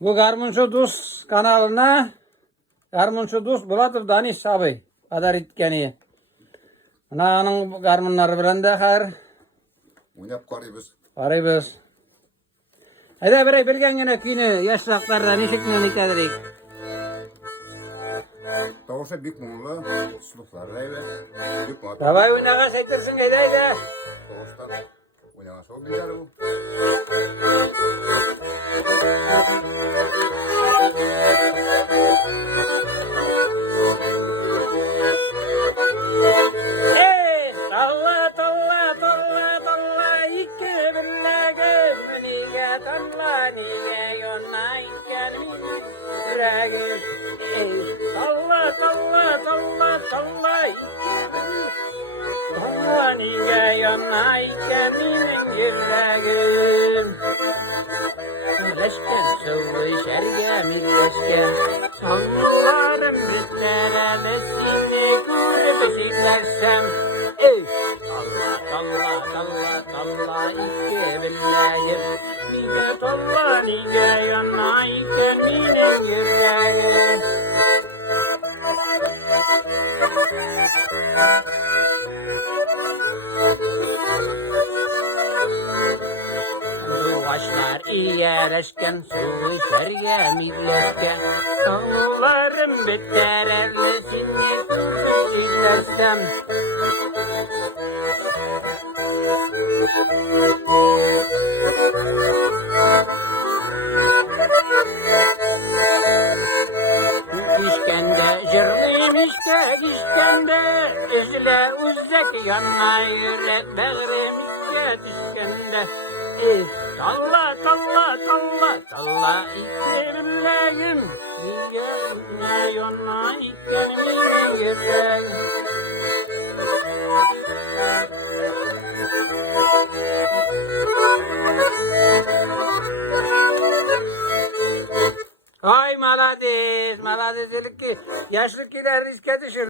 Bu Garmunçu Dus kanalına Garmunçu Dus Bulatov Daniş abi kadar itkeni. Ana onun garmunları bilen de har. Oynap karıyız. Arayız. Hadi bir bilgengene kini yaşlıklarda nişikini nitedirek. Doğrusu büyük muğla. Suluklar reyve. Büyük muğla. Davay oynağa sektirsin hadi. Doğrusu oynağa çok güzel bu. Hey, talla talla talla talla iki birlege niye talla niye yonna gelmin rege. Hey, talla talla talla talla talla niye yonna gelmin rege. Birleşken sıvı şerge birleşken sanlarım bitleremesini kuru beşiklersem ey Allah Allah Allah Allah iki billahim niye tolla niye yana iki minin yüreğim. Başlar iyeleşken, su içerge midleşken, anılarım biter erlesini tutup çiğnersem. İşkende, jırlıyım işkende, üzüle uzzek yanına yürek bağrım düşkende. Talla talla talla talla iklerimleyim niye yonna iklemine yüreğim. Ay malades, malades ki yaşlıkiler riske düşür.